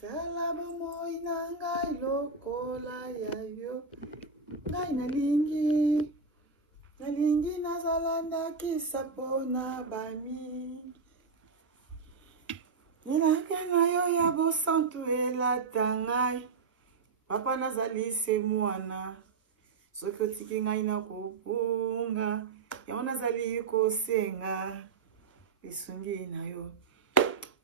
Salaba moi na ngai lokola ya yo. Ngai nalingi nazalanda kisapona bami. Nilaka na yo ya bosantu elata ngai. Papa nazali se mwana. Soki otiki ngai na kopunga. Yango nazali kosenga. Lisungi na yo.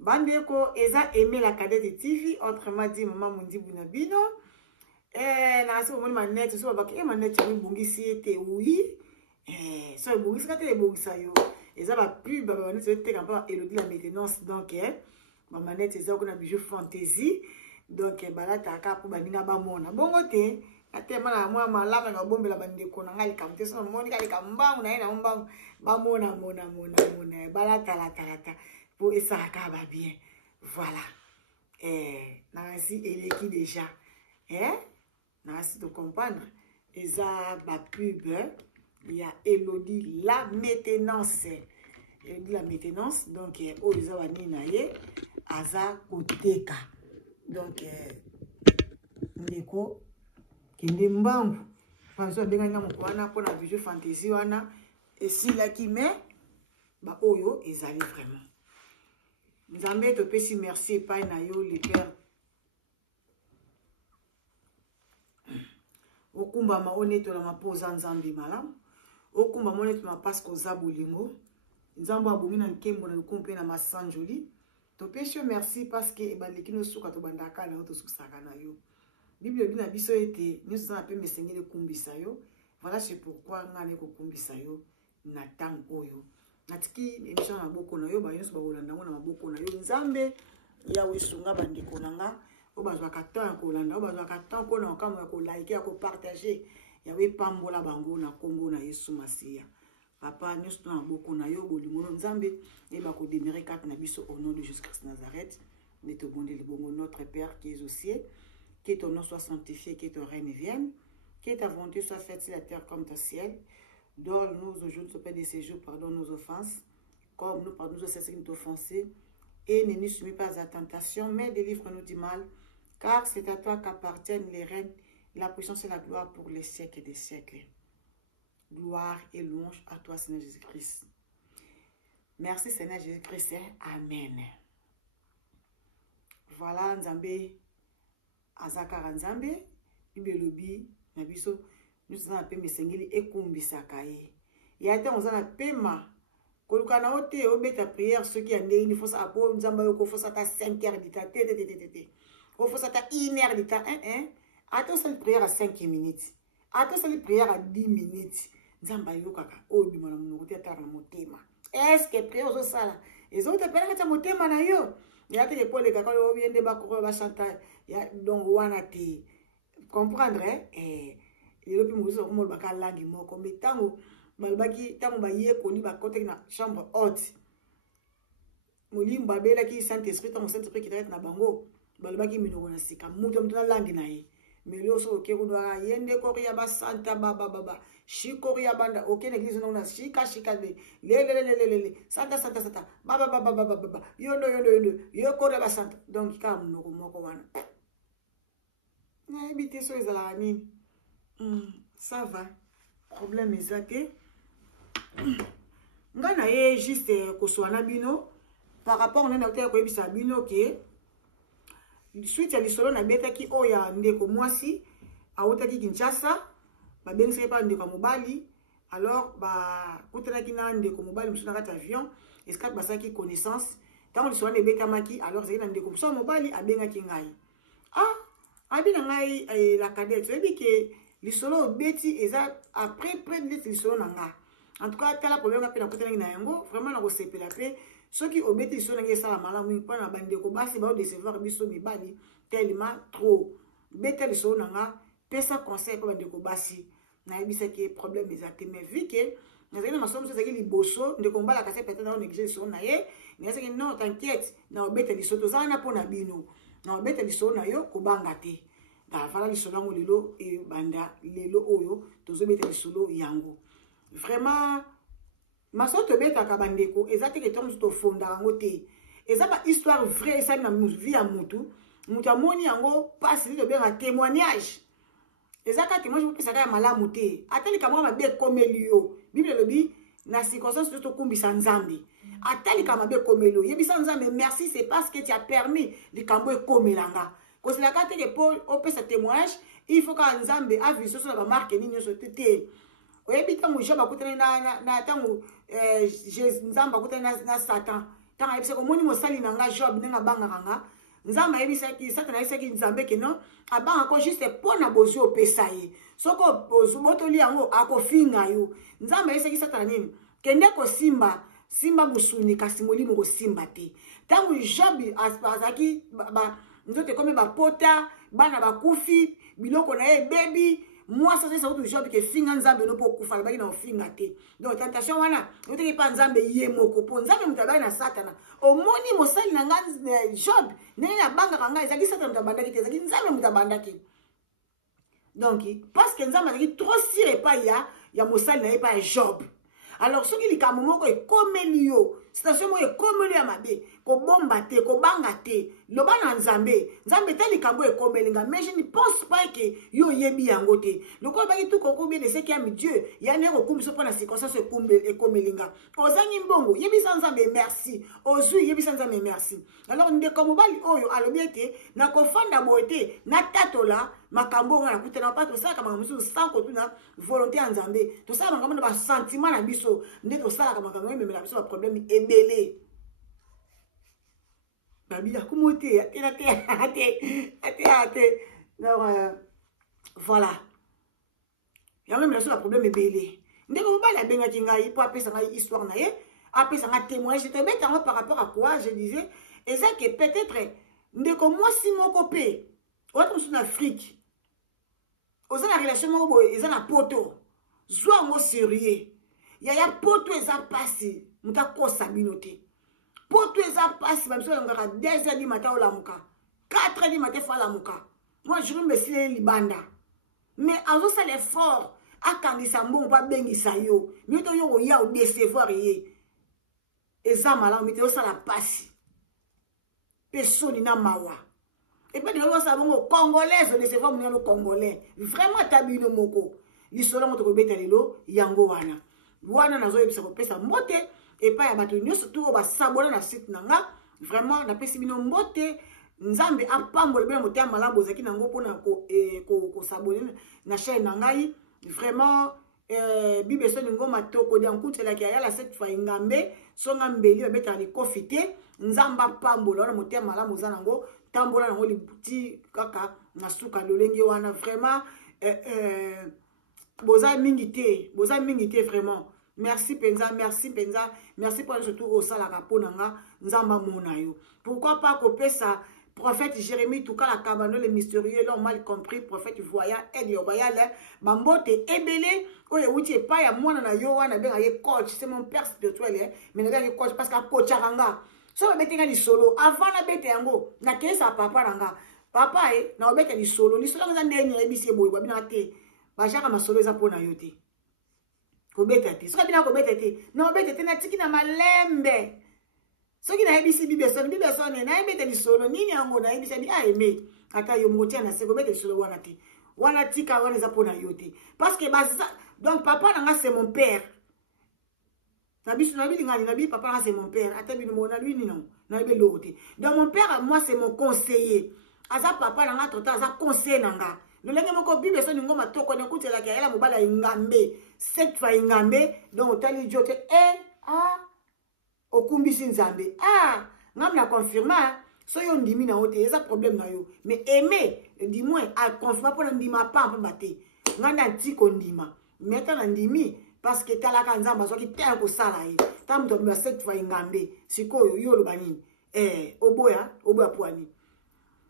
Bandeko eza aimé la Cadette TV, autrement dit maman Mundi Bunabino. Na se omoni manette so babaki manette ni bongisi ete oui. So bongisi kate le bongisa yo. Eza ba pub ba manette te kampa Elodie la maintenance donc ba manette eza ko na bijou fantaisie. Donc balata ka po baninga ba mona. Bongo te atema na mwa malama na bombela bandeko na ngali kamte so moni kali kambangu na ina mbangu ba mona balata la talata. Pour ça va bien. Voilà. Nancy Eleki déjà. Nancy de comprendre. Et ça va pub. Il y a Elodie la maintenance. Elodie la maintenance. Donc, oh, ils ont ninaye. Aza koteka. Donc, ndeko. Kende mbambu. Parce que benga mukwana pour la bijou fantaisie wana. Et si la qui met. Bah, oyo, ils allaient vraiment. Nzambe te pesi merci epai na yo le père. Okumbama oneto na mapoza nzambe malamu. Okumbama oneto na paske oza bolingo. Nzambe abongi na nkembo na lukumpe na masanjoli. To pesi yo merci paske ebaleki no suka to bandaka na yo to suksaka na yo. Bible bina biso ete nyoso na pe mesengele kumbisa yo. Voilà c'est pourquoi ngane ko kumbisa yo na tang oyo. Natiki emission na boko na yo ba yonso ba bolanda na maboko na yo nzambe ya wesunga bandeko nanga obazwa katan ko landa obazwa katan ko na kama ko like ya ko partager ya we pambola bango na Kongo na Yesu Masia papa nyonso na boko na yo bolingo nzambe e ba ko démérer kat na biso au nom de Jésus Christ Nazareth ne te bonde le bongo notre Père qui est aux cieux, que ton nom soit sanctifié, que ton règne vienne, que ta volonté soit faite sur la terre comme au ciel. Donne-nous aujourd'hui, au Père de ces jours, pardonne nos offenses, comme nous pardonnons ceux qui nous offensés, et ne nous soumets pas à la tentation, mais délivre-nous du mal, car c'est à toi qu'appartiennent les règnes, la puissance et la gloire pour les siècles des siècles. Gloire et louange à toi, Seigneur Jésus-Christ. Merci, Seigneur Jésus-Christ. Amen. Voilà, Nzambe, Azakara Nzambe, Ibelobi, Nabiso. Nous avons appelé Mesengeli et Kumbisaka. Il y a des gens qui ont paiement. Quand on a ôté, on met ta prière, ceux qui ont dit, il faut ça à nous avons fait ça à 5 heures d'état. On fait ça à 1 heure d'état. Attends, c'est une prière à 5 minutes. Attends, c'est une prière à 10 minutes. Nous avons fait ça. Oh, nous avons fait ça. Est-ce que prière aux ça? Les autres appellent ça mon thème. Il y a des gens qui ont bien débattu. Donc, on a été comprendre. Et le plus mauvais comme le langue moko mais tango balbaki tango ba ye koni ba côté na chambre haute molimba bela ki Saint-Esprit tango Saint-Esprit qui traite na bango balbaki minoko na sika muto mtuna langue na ye mais lo so ke ko doa yende ko ya ba santa baba shiko ya banda ok na église na shika le santa baba yondo yo ko ba santa donc ka munoko moko wana na habité so ezala nini. Ça va. Problème exact. Ngana ye juste koswana bino par rapport na noté ko ebisa bino ke suite ya lisolo na betaki oya ndeko mwasi awutaki Kinshasa ba bengise pa ndeko mobali alors ba kutanaki na ndeko mobali musuna kati avion escape basaki connaissance tant lisolo na betamaki alors zeki na ndeko so mobali abengaki ngai abina ngai la Cadette ebi ke lisolo beti eza après près de lisolo nanga en tout cas tala problème apena kotela na yango vraiment na ko sepela pe soki obeti lisolo nanga sala malamu pa na bandeko basi ba décevoir biso mibali tellement trop beta lisolo nanga pesa conseil pa bandeko basi na yebisa ke problème exact mais vu que nazali na masomo so zaki liboso ndeko mbala kase peut-être na négliger lisolo na ye mais c'est que non t'inquiète na obeta lisolo za na pona bino na obeta lisolo na yo ko banga te. Voilà les solos lelo et banda lelo oyo tozo bete les solos yango vraiment ma sorte beta kabandeko ezate que tom to fonda ngote eza ba histoire vraie esa na vie ya mutu muta moni yango passe li to bien un témoignage ezaka témoignage pour pesaka ya malamu te atali kama mabe komeli yo bible lobi na circonstance to kumbisa nzambe atali kama mabe komeli yo yebisa nzambe merci c'est parce que tu as permis de kambo ekomelanga ko c'est la carte que Paul opesa témoignage il faut que nzambe aviso sur la marque ni nyoso te oyebi tango Job akutana na tango nzambe akutana na Satan tango ayebisa ko moni mosali nanga Job nenga bangaka nga nzambe ayebisaki Satan ayebisaki nzambe ke non abanga ko juste pona bozu opesa ye soko bozu botoli yango akofinga yo nzambe ayebisaki Satan nini kende ko simba musuni kasi molimo ko simba te tango Job azaki nzote kome bapota bana bakufi biloko na ye bebi moi ça c'est autre Job que finga nzambe no po kufa baki na finga te donc tentation wana oteki pa nzambe ye moko po nzambe mutabaki na Satana omoni mosali na nga Job nene na banga kanga ezaki Satana mutabandaki te ezaki nzambe mutabandaki donc parce que nzambe azaki trop sire pa ya mosali na ye pa Job alors soki likambo moko ekomeli yo situation moko ekomeli ya mabe kobomba te kobanga te loba na nzambe te likambo ekomelinga mais je ne pense pas que yo yebi yango te lokola baki tout combien de ce qui aime Dieu ya ne kokumbiso pona circonstance ekomelinga ozangi mbongo yebisa nzambe merci ozui yebisa nzambe merci alors ndeko mobali oyo alobi ete na kofanda boye te na tatola makambo ngana kutana pa tosala kama musu sans kotuna volonté ya nzambe tosala makambo na ba sentiment na biso nde tosala kama makambo memela biso ba problème ebele babi ya kumote ate donc voilà ya même la problème ebele ndeko mobali abengaki ngai po apesa ngai histoire na ye apesa ngai témoignage te beta par rapport à quoi je disais et ça que peut-être ndeko mwasi moko pe oto musu na Afrique oza na relation moko boye eza na poto zwa ngo sérieux ya poto eza pasi mutakosa bino te poto eza pasi ba biso ngaka 2h du matin olamuka 4h du matin fa lamuka moi je me suis libanda mais azo ça l'effort akandisa mbongo ba bengisa yo mito yo ya o décevoir ye eza malamu mito ça la pasi personne na mawa et puis de ça bongo congolaise de décevoir mon congolais vraiment tabino moko lisolo moto ko beta lelo yango wana nazo yebisa ko pesa mbote et pas ya bato nyonso to ba sabona na site nanga vraiment na pesi bino mbote nzambe apambola bino moto ya malamu zaki nango pona ko sabona na chaîne nangai vraiment bibe so ngoma toko de nkutela ki ya cette fois ngambe so ngambeli beta ni kofite nzamba pambola na moto ya malamu za nango tambola nango libuti kaka na suka lolenge wana vraiment boza mingi te vraiment merci penza merci pour surtout au sala kaponanga nzamba mona yo pourquoi pas kopesa prophète Jérémie tout cas la cabano le mystérieux l'ont mal compris prophète voyant aide yo bayale bambote ebele oye wuti pa ya mwana na yo wana benga ye coach c'est mon père spirituel mais na ye coach parce que coach ranga so ba betenga li solo avant na bete yango na kesa papa ranga papa na obeka li solo nga ndeni ebisi boy babina te ba jaka masolo eza pona yo te ko beta te soka bina ko beta te na obeta te na tiki na malembe soki na ebisi bibeson na ebeta li solo nini yango na ebisa bi aime ata yo motia na se ko beta li solo wana tika wana eza pona yo te parce que donc papa nanga c'est mon père Nabi papa c'est mon père. Non. Donc mon père, moi c'est mon conseiller. Aza papa nanga tota aza conseiller nanga. Le lenge moko bible so ningo matoko ne kutela kia yala mobala ingambe. Cette fois ingambe donc tali jote okumbisi nzambe. Ngam na confirma so yo ndimi na ote eza problème na yo. Mais aimer du moins à confirma pour ndima pa mbate. Nganda ntiko ndima. Meta na ndimi parce que talaka nzamba soki tela ko sala ye tamto mba cette fois ingambe sikoyo yo lo banini oboya poani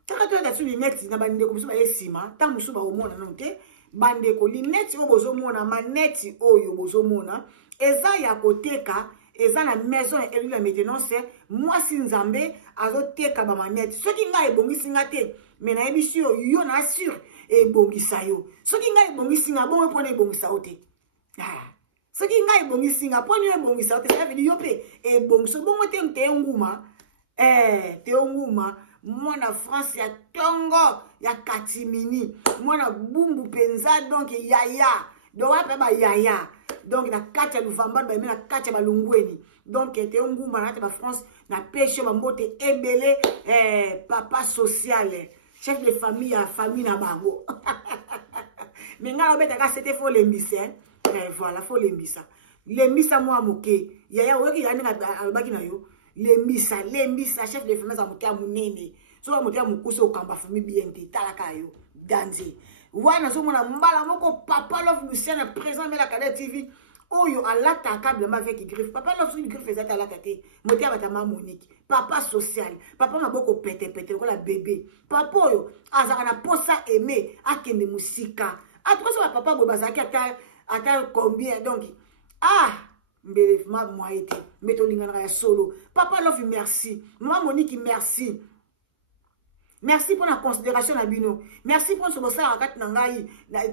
taka to da tuli net na bande ko musuba esima ta musuba omona nonte bande ko li net o bozo mona maneti oyo bozo mona eza ya koteka eza na maison et la maintenance moi si nzambe azoteka ba maneti soki nga ebongisi nga te mais na ebisi yo na assure ebongisa yo soki nga ebongisi nga bon pona ebongisa ote soki ngai bongisi nga poni yo bongisa te ça veut dire yo pe bongso bongo te nguma mwana France ya tongo ya katimini mwana bumbu penza donc yaya donc wape ba yaya donc na kati ya luvamba ba na kati ya balungweni donc te ngumba na ba France na pêche ba mbote ebele papa social chef de famille à famille na bango mais ngala betaka c'était faux lembisa voilà faux lembisa moi moke yaya weki yani albaki na yo lembisa chef de famille za moke ya munene so moke ya mukuso okamba famille bien te talaka yo danze wana so mona mbala moko papa love Lucien présent mais la Cadet TV oyo alata câble avec griffe papa love sur griffe ezata alata te moke ya batama Monique papa social papa maboko pete ko la bébé papa oyo azaka na posa aimer akende musika atkoso papa bo bazaki ata combien donc mbele moi été meto lingana ya solo papa love merci maman Monique merci pour la considération na bino merci pour ce bossa akati na ngai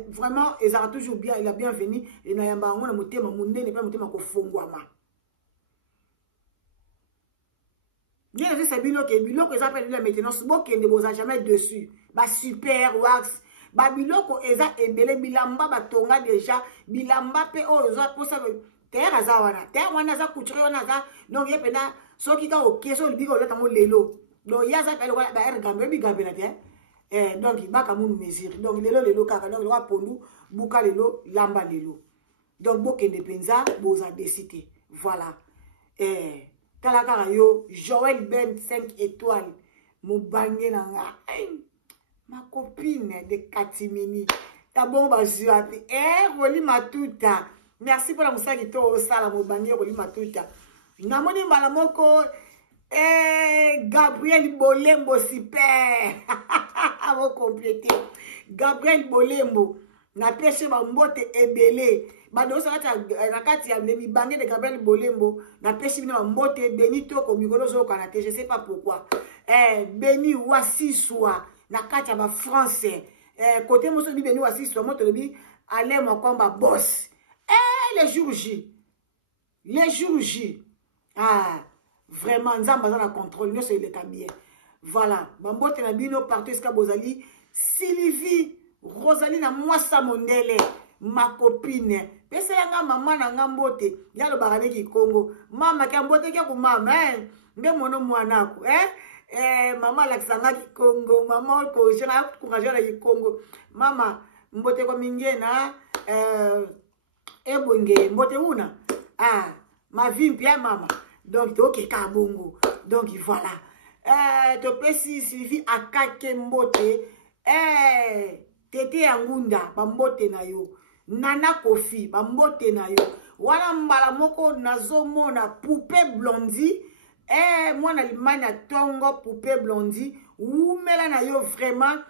vraiment ezara toujours bien il a bienvenu et na yamba ngona motema munene pa motema ko fongwama bien je sais bino que biloko eza pe la maintenance bokende boza jamais dessus ba super wax ba biloko eza ebele bilamba batonga déjà bilamba pe o eza posa terre azawana za couture wana za donc yepena soki ka o keso libiko lata mo lelo donc yaza pe ba er gambe bi gambe na te donc baka munu mesure donc lelo kaka donc lo pondu buka lelo lamba lelo donc bokende penza boza décider voilà talaka yo Joël Ben 5 étoiles mobange nanga ma copine de Katimini ta bomba juate Roli Matuta merci pour la musaki to sala mobange Roli Matuta namoni mbala moko Gabriel Bolembo super avo compléter Gabriel Bolembo na pêche ba mbote ebele bado sa na kati ya mibange de Gabriel Bolembo na pêche bina mbote Benito ko mikolo zo kana te je sais pas pourquoi Beni Wasiswa na kati ya ba français côté moso bi Beni Wasiswa moto lebi ale mo komba boss les jours J vraiment nzamba za na contrôle nyo se le bien voilà bambote na bino partout eska bozali Sylvie Rosalie na mwasa mondele ma copine pese yanga mama na ngambote yalo baraneki Congo mama kambote ke ku mama mbe mono mwanako mama laksanga ki Congo mama ko jena ku ngajana ki Congo mama mbote ko mingena ebonge mbote una ma vie bien mama donc ok ka bongo donc voilà to pesi Sylvie akake mbote tete ya ngunda bambote na yo nana kofi bambote na yo wana mbala moko nazomona poupée blondi mwana limanya tongo poupée blondi umela na yo vraiment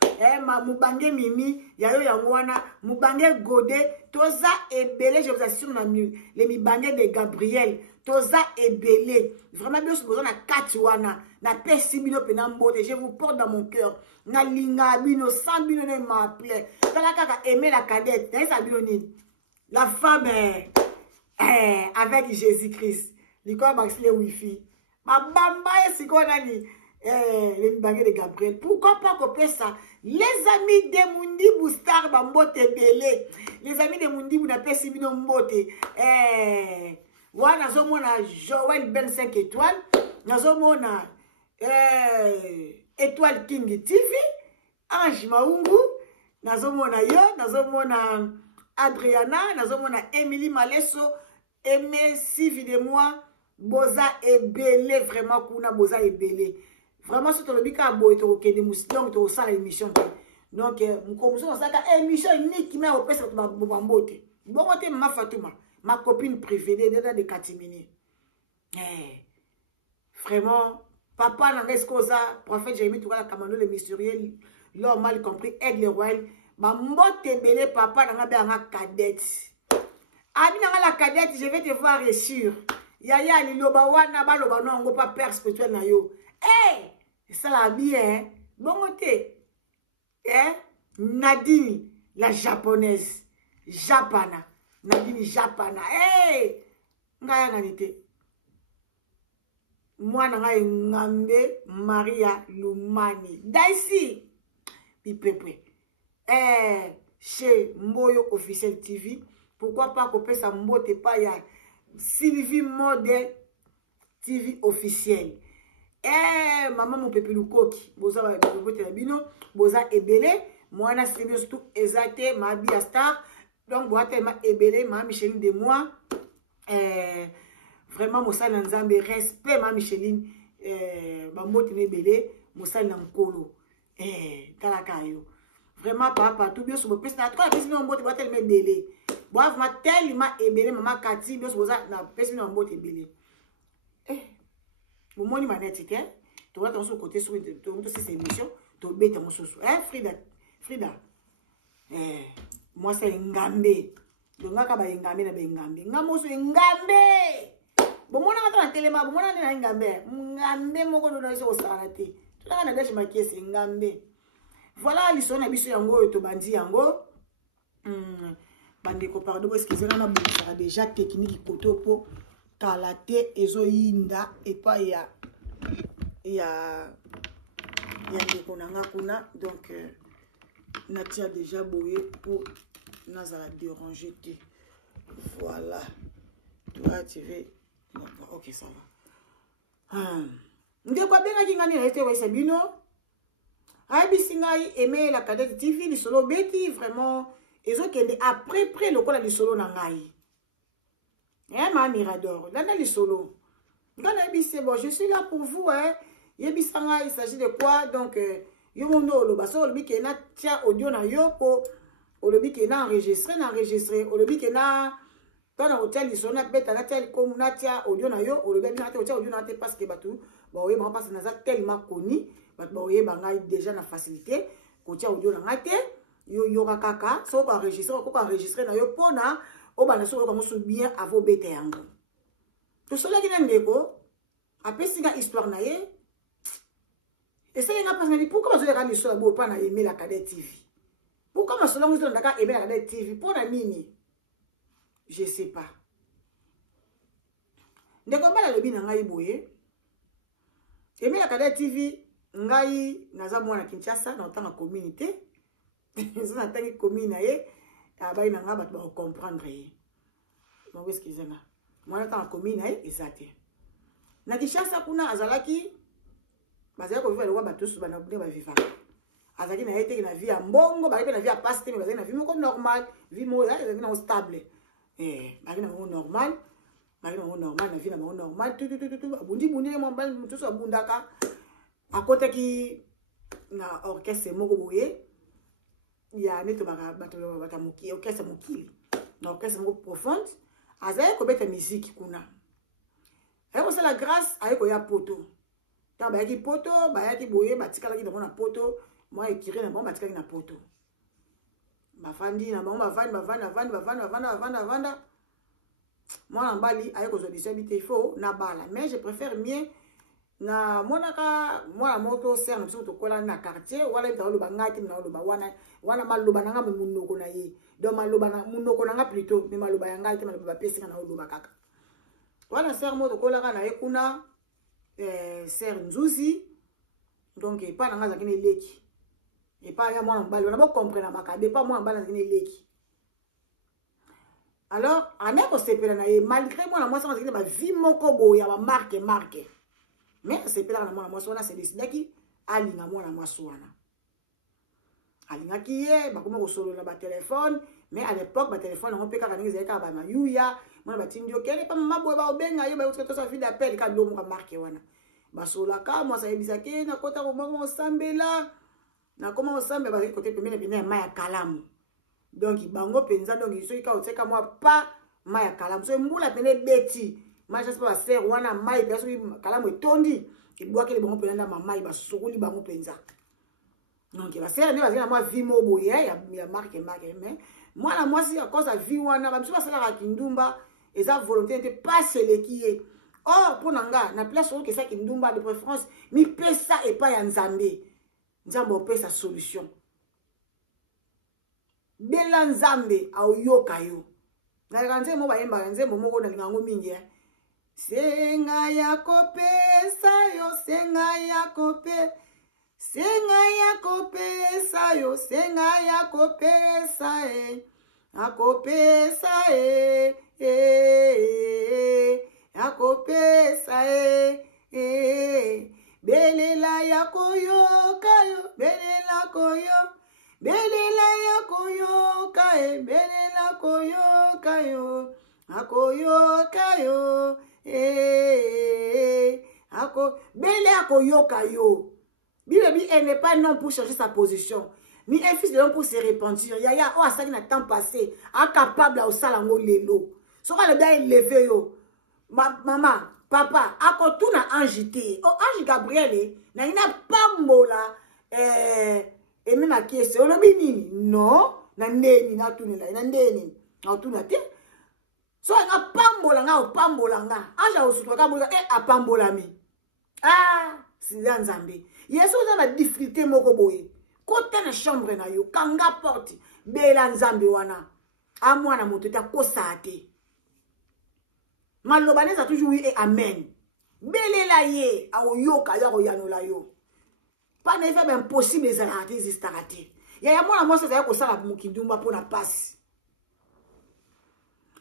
ma mubange mimi ya yo yango wana mubange gode toza ebele je vous assure na les mibange de Gabriel toza ebele vraiment bien supposons na kati wana na pesi bino pena mbote je vous porte dans mon cœur na linga bino sans bino ne m'appelle kala kaka aimer la cadette na sa bino ni la femme avec Jésus-Christ liko maxi le wifi ma bamba esiko nani les mibange de Gabriel pourquoi pas copier ça les amis de Mundibu star bambote belé les amis de Mundibu na pesi bino mbote wana nazomona Joël Ben 5 étoiles nazomona Étoile King TV Ange Maungu nazomona yo nazomona Adriana nazomona Emily Malesso Aimé Sivi de moi boza ebele vraiment kuna boza ebele vraiment ce tolobi ka boy to kende donc to sala émission donc mkomuso saka émission unique mais au pesa to bambote bongote ma Fatouma ma copine préférée de Katimini vraiment papa n'angeskoza prophète Jérémie tout la kamano le mystérieux l'homme mal compris aigle royal bambote belé papa nanga be anga cadette abi nanga la cadette je vais te voir réussir yaya liloba wana baloba no ngo pas père spirituel na yo ça la bien bongote Nadine la japonaise Japana Nadine Japana ngaya nganite mwana ngai ngambe Maria Lumani Daisy Pipepe chez Mboyo Officiel TV. Pourquoi pas qu'on sa mbote pas ya Sylvie Mode TV officiel. Maman mon pepe lukoki boza ba bote la bino boza ebele mwana sebe surtout ezate ma bia star donc boate ma ebele ma Micheline de moi vraiment mosala nzambe respect ma Micheline ba mbote ne ebele mosala nkolo talaka yo vraiment papa tout bien sur mon pèse na toi pèse no mbote boate me ebele boa vraiment tellement ebele maman Kati bien boza na pèse no mbote ebele Bon, moi, je suis tu vois, ton côté sur cette émission, tu bête mon soso. Frida. Moi, c'est Ngambe. Donc, je suis Ngambe na Ngambe. Ngamo so Ngambe. Bon, moi, je suis en télé, moi, je suis Ngambe. Ngambe, moi, je suis au Sarate. Tu as déjà marqué, c'est Ngambe. Voilà, l'histoire na biso yango, to bandi yango. Bandeko, pardon, excusez-moi, on a déjà technique koto po. Kalate ezo yinda epa ya ndeko nanga kuna donc natia déjà boye pour nazala déranger te voilà tu vas activer ok ça va ndeko benga kingani na ete wesa bino ayebisi ngai aimer la Cadette TV lisolo beti vraiment ezo kende après lokola lisolo na ngai ma Mirador, dans les solos. Dans les bon, je suis là pour vous, hein. Yebisanga, il s'agit de quoi? Donc, yomono, le basso, le bique na tia audio na yo, po, le bique na enregistré, le bique na, dans l'hôtel, ils sont na bête, na tia, comme na tia audio na yo, le bique na tia audio na te parce que batou, bah, oui, ma passe na tellement connu, bah, oui, bah, déjà na facilité, ko tia audio na te, yo kaka, so, enregistré na yo, pona, o bana so ko musu bien avo bete yango to sola ki ndeko apesi nga histoire na ye essaye nga parce que pourquoi bazo ka l'histoire bo pa na aimer la Cadette TV pourquoi masolo ngo ndaka aimer la Cadette TV pour na nini je sais pas ndeko bala lobi na ngai boye aimer la Cadette TV ngai naza mwana Kinshasa na otanga communauté na tangi commune na ye abai na nga bat ba comprendre donc excusez-moi moi na commune ai ezate na Kinshasa kuna azalaki bazali ko vivre le ba tous bana ba vivre azalaki na ete na vie ya mbongo ba na vie ya passe te bazali na vie moko normal vie mo ezalaki na stable bazali na normal na vie na normal tout bundi mo ba mutu so bundaka akote ki na orchestre moko boye ya neto bata muki orchestre mukili na orchestre moko profonde azaye ko beta musique kuna ayeko sala grâce ayeko ya poto ta ba yaki poto ba yaki boye batikala ki na poto moi ekiri na bon batikala na poto bafandi na bon bavanda moi na bali ayeko zo disabité il faut na bala mais je préfère mieux na monaka mwana moto serna biso tokola na quartier wala ita loba ngati na loba wana maloba nanga munoko na ye donc maloba na munoko nanga plutôt mais maloba ya ngati maloba pesi na loba kaka wana ser moto kola kana ekuna ser nzuzi donc epa nanga zakine leki epa ya mwana mbali wana bo comprendre makabe pas mwana mbali zakine leki alors aneko sepela na ye malgré mwana mwasa zakine ba vie moko boya ba marque mais c'est pas la mwana mwasi wana c'est décidaki alinga mwana mwasi wana alingaki ye bakoma kosolola ba téléphone mais à l'époque ba téléphone on peut kaka ningi zeka ba mayuya mwana batindi okele pa mama boye ba obenga ye ba utaka to sa vie d'appel ka lomo ka marque wana basola ka mwasa yebisaki na kota ko mama osambela na koma osambe ba côté pembeni bina ma ya kalamu donc bango penza donc iso ika oteka mwa pa ma ya kalamu so mbula pene beti macha pas faire wana mai peso kalamu etondi ibwaki le bango penanda mamai ba sokoli bango penza donc ba sere ne bazina moi vie mo boye ya marque mais moi la moi si à cause de vie wana ba biso ba sala ka kindumba eza volonté de pas selekiye oh pour nanga na place où que ça kindumba de préférence mi pesa et pas ya nzambe nzambe pesa solution bela nzambe au yoka yo na kanze mo ba yemba nzembo moko na lingango mingi senga ya kopesa yo, senga ya kopesa, senga ya kopesa yo, senga ya kopesa akopesa akopesa belela ya koyoka yo, belela koyo, belela ya koyoka belela koyoka yo, akoyoka yo bele akoyoka yo. Bible dit, elle n'est pas non pour changer sa position, ni un fils de l'homme pour se repentir. Yaya, oh, ça qui n'a temps passé, incapable au salango lelo. Sera le bien élevé yo. Maman, papa, ako tout na anjité. Oh, ange Gabriel, na ina pambola, et même à qui est-ce? On a nini? Non, na neni, na tout na neni, na tout na te. So, nga pambola nga, o pambola nga. Ange au soutwa kabola, a pambola mi. Ah, c'est dans Zambie. Yesu za na difficulté moko boye. Côté na chambre na yo, kanga porte, bela nzambe wana. A mwana moto ta kosate. Malobaneza toujours oui et amen. Belela ye, a yoka ya ko yanola yo. Pas na fait impossible les arrêter les arrêter. Ya mwana moi ça ya ko sala mukindumba pona passe.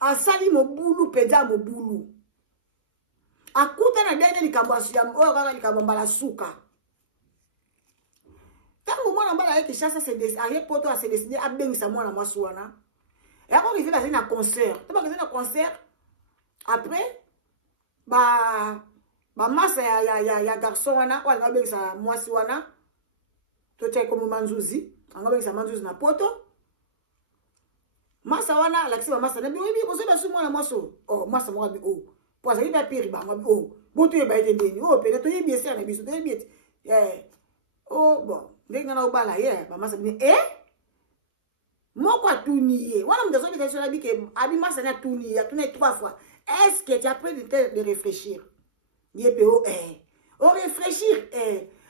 Asali mobulu peda mobulu. Akuta na dene likambo ya oyo kaka likambo mbala suka. Tango mwana mbala yeke chassa se des aye poto a se dessiner a bengisa mwana mwasi wana. Et quand il fait na concert, tu vas na concert après ba massa ya garçon wana wala bengisa mwasi wana. To tche comme manzuzi, anga bengisa manzuzi na poto. Massa wana laksi ba massa na bi obi bozo ba su mwana mwaso. Oh massa mo bi oh. Poza ina piri ba ngabi oh. Boto e ba ite ndeni. Oh pe to yebi ese na biso to yebi. Oh bon. Ndenge na obala ye ba masa bini moko atuni ye wana mdazo bi tso na bi ke abi masa na tuni ya tuni 3 fois. Est-ce que tu as pris le temps de réfléchir? Yepe o réfléchir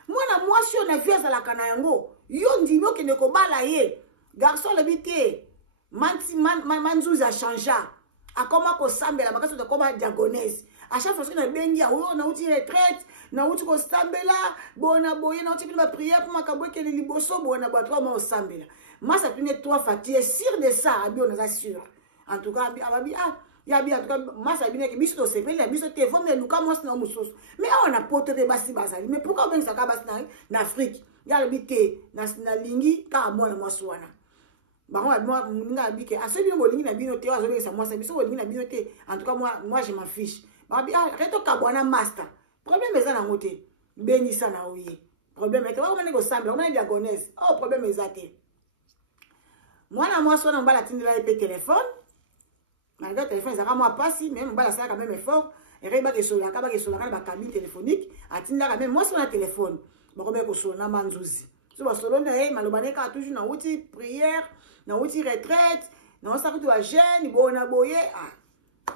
mwana mwasi na fiesa la kana yango yo ndimo ke ne ko bala ye garçon le bité manzuza a changé a comment ko sambela makaso de koma diagonese à chaque fois que na bengi ya oyo na uti retraite na uti ko sambela bona boye na uti bi ba prière pour makabwe ke liboso bona ba 3 mois au sambela masa tune 3 fatigue sûr de ça abi on est sûr en tout cas abi ya bi en tout cas masa bi ne ke biso to sepela biso te vendre luka moi na musoso mais on a pote de basi basali mais pourquoi ben ça ka basi na Afrique ya le bité na lingi ka moi na mwaswana bango moi nga bike asebi bolingi na bino te azobe sa moi ça biso bolingi na bino te en tout cas moi je m'en fiche babi reto kabwana master problème eza na ngote beni sana oye problème ete wa mane ko sambela mane diagonese oh problème ezate mwana mwasi na mbala tindela epe téléphone na ga téléphone ezaka moi pasi même mbala ça quand même effort et reba ke sola ka ba ke sola ka ba cabine téléphonique atindela quand même moi sur la téléphone bako be ko sona manzuzi so ba solo na malobane ka toujours na outil prière na outil retraite na on s'arrête à jeune bona boye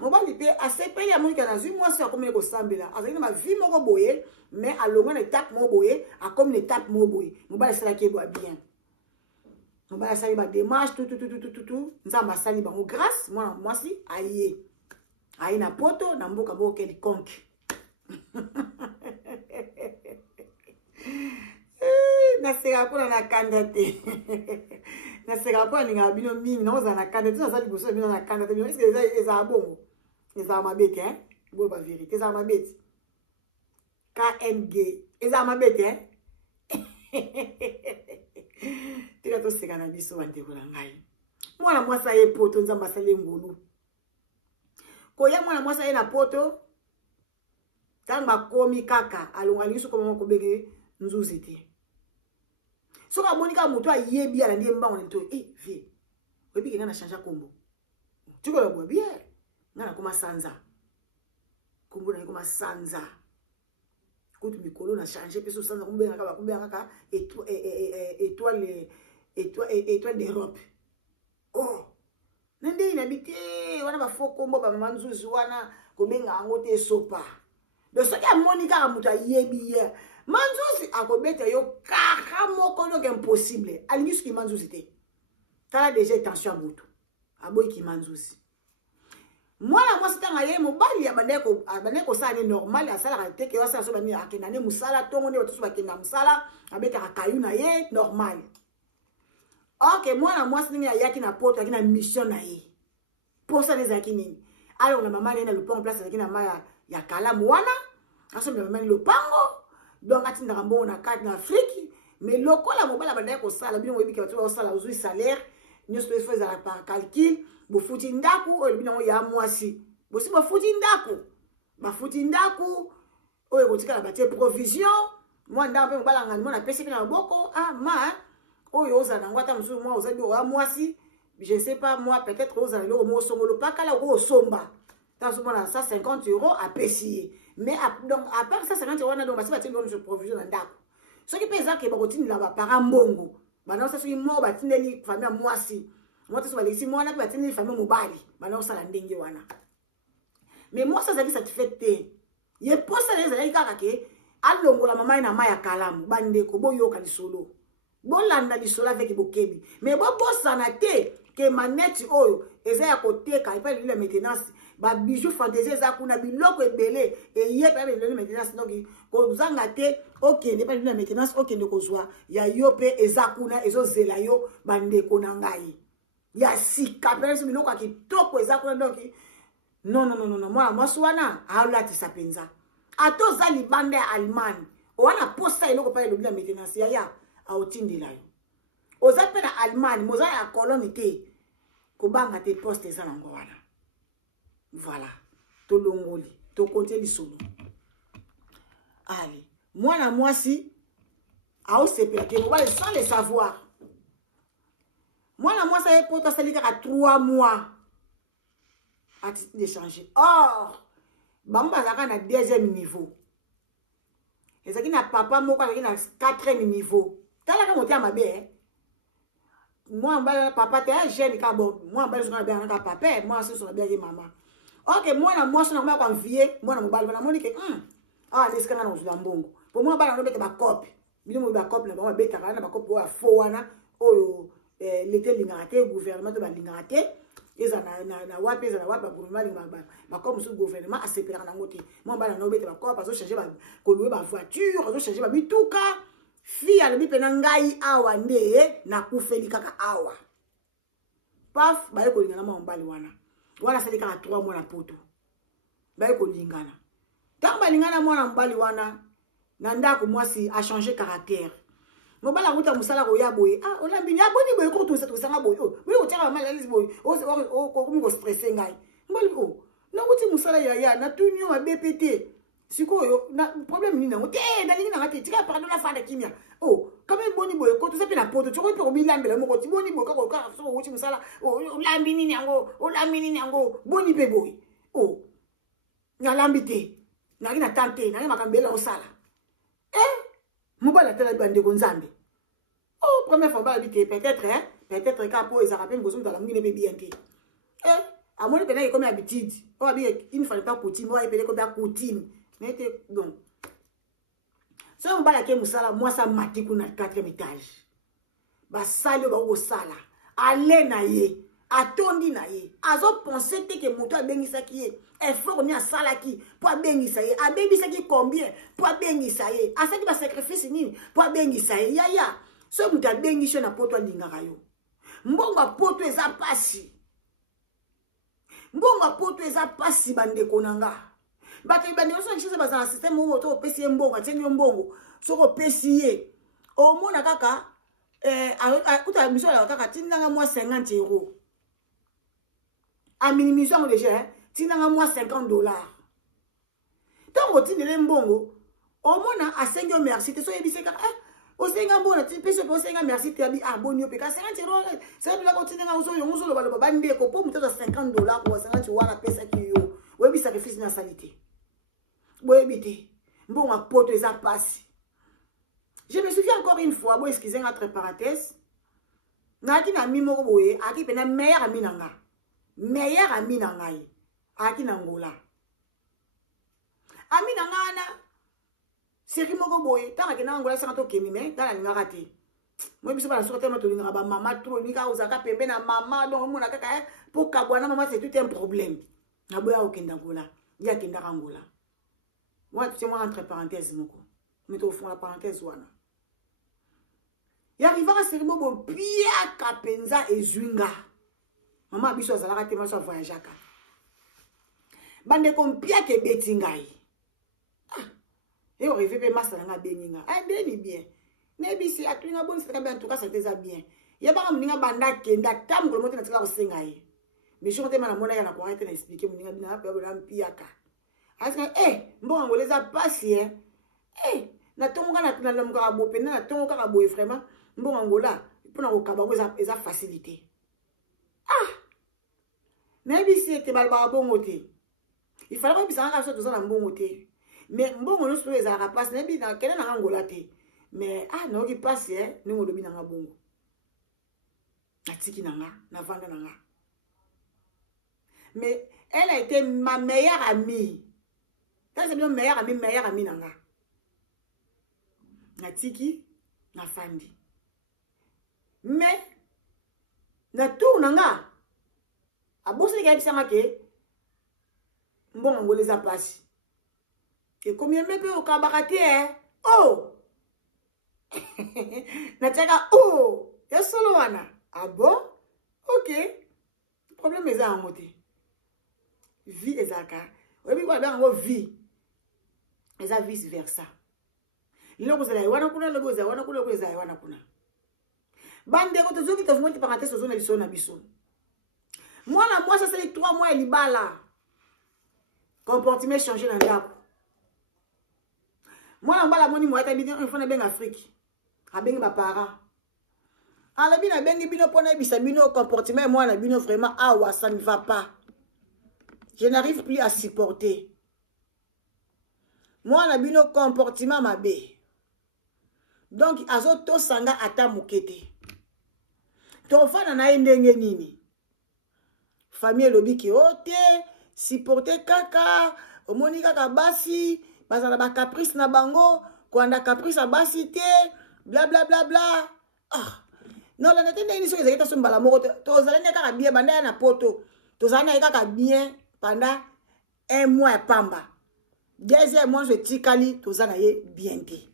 mobali pe asepeli ya monika na zui mwasi akomene ko sambela azali na ma vie moko boye mais alonga na étape mo boye akomi na étape mo boye mobali sala ke boa bien mobali sala ba démarche tout nzamba sali bango grâce mwana mwasi aye na poto na mboka bo ke likonke na sera pona na kanda te na sera pona ninga bino mingi na oza na kanda te na sali boso bino na kanda te bino est-ce que eza bongo eza mabete hein bo ba vérité eza mabete KNG eza mabete hein tika to seka na biso bandeko na ngai mwana mwasa ye poto nzamba sale ngulu koya mwana mwasa ye na poto tanga komi kaka alonga liso koma ko bege nzuzi te soka monika moto ayebi ala ndiye mbango nto vie webi ke ngana changer kombo tuko la boa bien ngana koma sanza kombo na koma sanza kutu mikolo na changer peso sanza kombe kaka étoile d'Europe oh nende inabite wana ba fo kombo ba manzuzi wana kobenga angote sopa de soka monika moto ayebi ye manzuzi akobeta yo kaka moko no impossible alingi suki manzuzi te tala déjà attention à moto aboyi ki manzuzi Mwana mwasi tanga ye mobali ya bandeko ça est normal ya sala te ke wasa so bani akenda ne musala tongo ne to so bakenda musala abeta kayu na ye normal. OK, mwana mwasi ni yaki na poto yaki na mission na ye. Posa les akini. Alors la maman est dans le pont en place avec na maya ya kala mwana. Aso la maman le pango. Donc atinda rambo na carte na Afrique, mais lokola mobala bandeko sala bino webi ke batu ba sala uzui salaire. Nous faisons par calcul. Bo futi ndaku oyo bino ya mwasi bo si bo futi ndaku ba futi ndaku oyo kotika na batie provision moi ndampe mbala ngani mona pesi na boko ma oyo oza na ngwata musu moi oza bi wa mwasi je sais pas moi peut-être oza na lo mo songolo pakala ko somba ta so mona 150 € à pesier mais donc à part ça 50 € na donc ba si batie bonne provision na ndaku ce qui pesa ke ba kotini la ba para mbongo bana ça so mo ba tindeli famille mwasi. Moi, tu vas laisser moi, on a pas tenu les familles mobile. Maintenant, ça l'a dengue wana. Mais moi, ça, ça satisfait. Il est pas ça, les amis, kake. Allons, la maman, na maya kalam. Bande, kobo yo kali solo. Bolanda di solo avec bokebi. Mais bon, ça na te que manette oyo. Eza ya côté, quand il parle de la maintenance. Ba bijou fantaisie, za kuna biloko ebele. Et yé pas de la maintenance. Donc, ko zanga te, ok, ne pas de la maintenance, ok, ne ko zwa. Ya yope, eza kuna, ezo zela yo, bande konangai. Ya si kapelesi biloko akitoko eza kuna donc non moi swana alati sapenza atoza libande ya Allemagne wana posta eloko pa elobila maintenance ya aotindela yo oza pe na Allemagne moza ya colonne te kobanga te poste eza nango wana voilà to longoli to konte lisolo allez mwana mwasi aosepela ke mobali sans le savoir. Moi, la moi, ça est pour toi, ça à 3 mois à titre d'échanger. Or, Bamba Zaka na 2e niveau. Et ça qui n'a papa, moi, qui na 4e niveau. T'as la monté à ma belle. Moi, papa, t'es un jeune, moi, je suis un papa, moi, je suis un belle maman. Ok, moi, je suis un confié, moi, je suis un monique. Ah, les scanners, je suis un bon. Pour moi, je suis un copie. Je suis un copie, je suis un copie, l'été lingate gouvernement de ba lingate eza na wapi eza na wapi gouvernement ba comme sous gouvernement a séparer na ngote moi ba na no bete ba ko pas changer ba ko louer ba voiture zo changer ba bituka fi ala bi pena ngai awa nde na kufeli kaka awa paf ba ko lingana ma mbali wana sali kaka 3 mois na poto ba ko lingana tamba lingana mwana mbali wana na ndako mwasi a changer caractère. Mobala nguta musala ko ya boye olambi ya boni boye ko to sa to sanga boye oui o tira mal alice boye o ko ko stresser ngai mbali na nguti musala ya na tunyo ma BPT siko yo na problème ni na ngote ndali na ngati tika pardon la fa de kimia kama boni boye ko to sa pe na poto to ko pe ko bilambela mo ko ti boni boye ko ka so nguti musala olambi nini yango boni pe boye na lambite na kina tante na makambela osala Mobala tele bande gonzambe. Première fois habité peut-être capo et ça rappelle que dans la mine bien té. À mon pénal comme habitude. Il ne fallait pas coutume, moi il comme coutume. N'était donc. Ça on bala ke musala moi ça mati kuna 4e étage. Ba sale ba go sala. Ale na ye, atondi na ye. Azo penser que moto abengisa ki ye. Effort ni asala ki pour bengisa ye abebisa ki combien pour bengisa ye asaki ba sacrifice nini pour bengisa ye ya so muta bengisha na poto lingaka yo mbonga poto eza pasi bande konanga bato bande so nchise bazana système mo to pesi mbonga tsenyo mbongo so ko pesi ye o mona kaka akuta misala kaka tinanga moi 50 € a minimisation déjà tinanga moi $50. Tant que tu ne l'embongo, au moins à 5 merci, tu sois ébissé car au 5 bon, tu peux se 5 merci, tu as dit bon, péka 50 €. C'est de la continuer à user, on se le va bande, pour me $50 ou 50 € à pesa qui yo. Oui, sacrifice na salité. Oui, bité. Bon, à pote, les a passé. Je me souviens encore une fois, bon, excusez entre parenthèses. Naki na mimo boye, aki pena meilleur ami nanga. Meilleur ami nangai. Aki nangola. Ami nangana. Seri moko boye, tanga ke nangola sanga to kemi me, tanga linga te. Moi biso bana sokote mato linga ba mama trop, nika uzaka pembe na mama, donc mona kaka pour kabwana mama c'est tout un problème. Naboya okenda Angola. Il y a kenda Angola. Moi, tu sais, moi, entre parenthèses, mon coup. Mais au fond, la parenthèse, wana. Il arrivera à cérémonie, bon, Pia Kapenza et Zwinga. Maman a biso azalaka te maso voyageaka. Bande kom Pia ke betingai. Ah. Et on rêve pe masa nga beninga. Ah, beni bien. Nebisi atlinga bon c'est bien en tout cas c'était ça bien. Ya ba mninga banda kenda tam ko moto na tsaka ko sengai. Mais je te mana mona ya na ko arrêter na expliquer mninga bina pe ba Piaka. Aska mbongo ngoleza pasi na tonga na lamuka bo pena na tonga ka boye vraiment mbongo ngola pona ko kabango eza facilité. Mais si c'était balba bongo te. Il fallait que ça en soit dans mbongo te. Mais mbongo no so eza ka passe na bi na kena na ngola te. Mais non qui passe ni ngolo bi na bongo. Na tiki nanga na vanda nanga. Mais elle a été ma meilleure amie. C'est bien meilleure amie nanga. Na tiki na fandi. Mais na tout nanga. A bosse les gars bisanga ke mbongo ngoleza pasi. Et combien me pe o kabarate oh. Na teka oh, ya solo wana. Ah bon? OK. Problème est en moté. Vie ezaka. Obi kwa ba ngo vie. Eza vice versa. Loko zala wana kuna loko za wana kuna loko za wana kuna. Bande ko tozoki to vumoti parenthèse zone biso na biso. Moi ça c'est 3 mois libala. Comportement changer dans ndako. Moi na mbala moni moata bidon il faut na benga Afrique. A benga ba parents. Alors bina bengi bino pona bisa bino comportement moi na bino vraiment awa ça ne va pas. Je n'arrive plus à supporter. Moi na bino comportement mabe. Donc azoto sanga ata mukete. To fana na ndenge nini? Famille lobi ki ote, supporter kaka, omoni kaka basi, bazala ba caprice na bango, kwanda caprice a basi te, bla bla bla bla. Ah. Non la nete ndeni so ezakita so mbala moko to zalanya kaka bien banda na poto. To zalanya kaka bien pendant 1 mois pamba. Deuxième mois je tikali to zana ye bien te.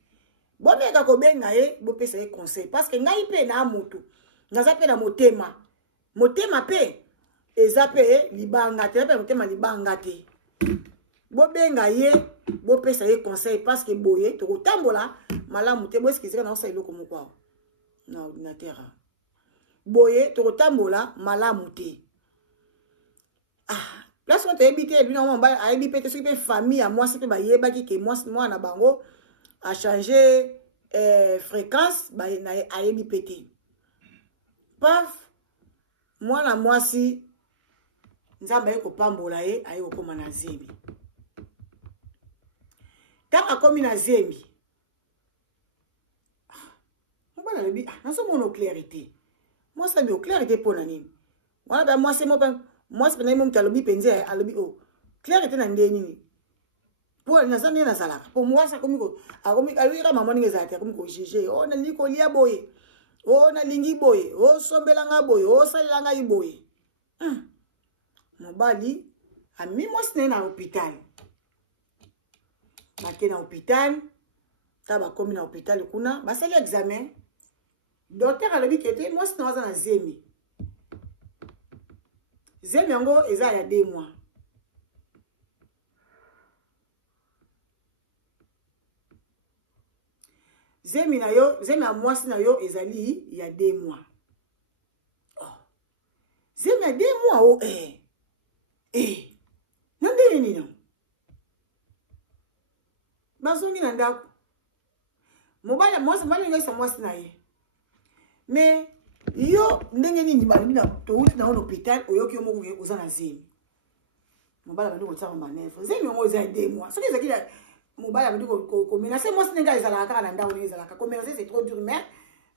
Bon meka ko benga ye bo pesa ye conseil parce que ngai pe na moto. Ngaza pe na motema. Motema pe eza pe libanga te pe motema libanga te. Bo benga ye bo pesa ye conseil parce que boye to kotambola malamu te bo eskizika na osa iloko moko. Na ordinateur. Boye to kotambola malamu te. Ah, place on te habité lui non ba a habité te ce famille à moi c'est ba yeba ki ke moi na bango a changé fréquence ba na a habité. Paf moi na moi si nzamba ye ko pambola ye aye ko koma na Zembi. Tant akomi na Zembi. Mbala lebi na so mono clarité. Moi ça me clarité pour nani. Voilà ben moi c'est moi c'est même talobi penze alobi oh clarité na ndeni. Pour na ça na sala. Pour moi ça comme ko akomi alira maman ngeza te comme ko juger. Oh na liko lia boye. Oh na lingi boye. Oh sombelanga boye. Oh salanga iboye. Mobali a mis moi c'est na hôpital. Baké na hôpital. Ta ba komi na hôpital kuna, ba sali examen. Docteur alobi kete moi c'est na Zembi. Zembi yango eza ya 2 mois. Zembi na yo, Zembi a moi na yo ezali ya 2 mois. Oh. Zembi ya 2 mois oh nandeli nino. Bazongi na ndako. Mobala moi ngesa moi na ye. Mais yo ndenge nini bana to uti na hôpital oyoki yo moko ke ozana Zembi. Mobala bandi ko tsama manefo. Zembi ngo za 2 mois. Soki ezaki mobala bandi ko menacer moi singa ezala kaka na ndako ezala kaka. Ko menacer c'est trop dur mais